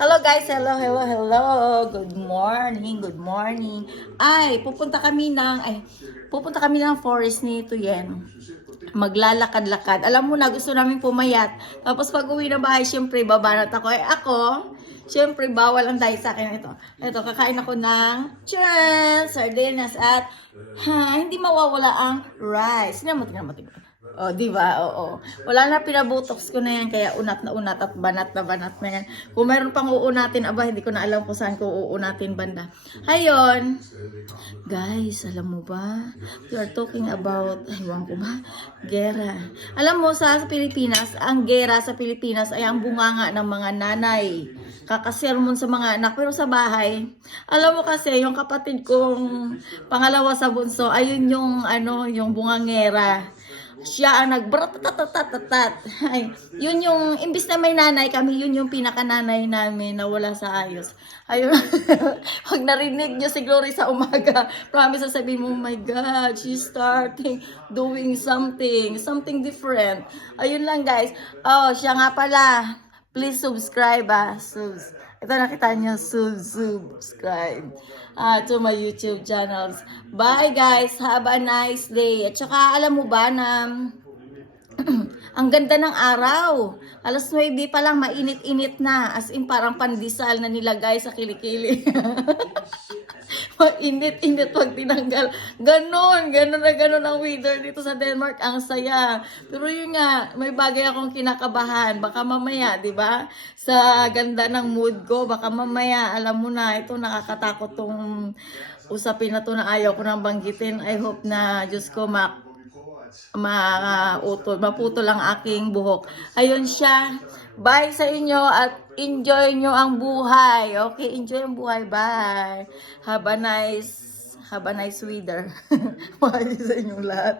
Hello guys, hello. Good morning, good morning. Pupunta kami ng forest ni Tuyen. Maglalakad-lakad. Alam mo na, gusto namin pumayat. Tapos pag uwi na bahay, syempre, babanat ako. Syempre, bawal ang diet sa akin ito. Ito, kakain ako ng sardinas at hindi mawawala ang rice. Tingnan mo. Oh, di ba? Oo. Wala na, pinabotox ko na yan, kaya unat na unat at banat na yan. Kung mayroon pang uunatin, hindi ko na alam kung saan ko uunatin banda. Hayon. Guys, alam mo ba? We are talking about, ewan ko ba? Gera. Alam mo, sa Pilipinas, ang gera sa Pilipinas ay ang bunganga ng mga nanay. Kakasermon sa mga anak. Pero sa bahay, alam mo kasi, yung kapatid kong pangalawa sa bunso, ayun yung bungangera. Siya ang nagbratatatatat. Ay, yun yung, imbis na may nanay kami, yun yung pinakananay namin na wala sa ayos. Ayun, pag narinig nyo si Glory sa umaga, promise sasabihin mo, oh my God, she's starting doing something different. Ayun lang guys. Oh, siya nga pala. Please subscribe Ito nakita niyo, subscribe to my YouTube channels. Bye guys, have a nice day. At saka alam mo ba na ang ganda ng araw. Alas 9 pa lang, mainit-init na. As in parang pandesal na nilagay sa kilikili. Mainit-init pag tinanggal. Ganon ang weather dito sa Denmark. Ang saya. Pero yun nga, may bagay akong kinakabahan. Baka mamaya, di ba? Sa ganda ng mood ko, baka mamaya, alam mo na, ito nakakatakot tong usapin na to na ayaw ko nang banggitin. I hope na, Diyos ko, maputol ang aking buhok. Ayun siya. Bye sa inyo at enjoy nyo ang buhay. Okay, enjoy ang buhay. Bye. Have a nice weather. Bye sa inyong lahat.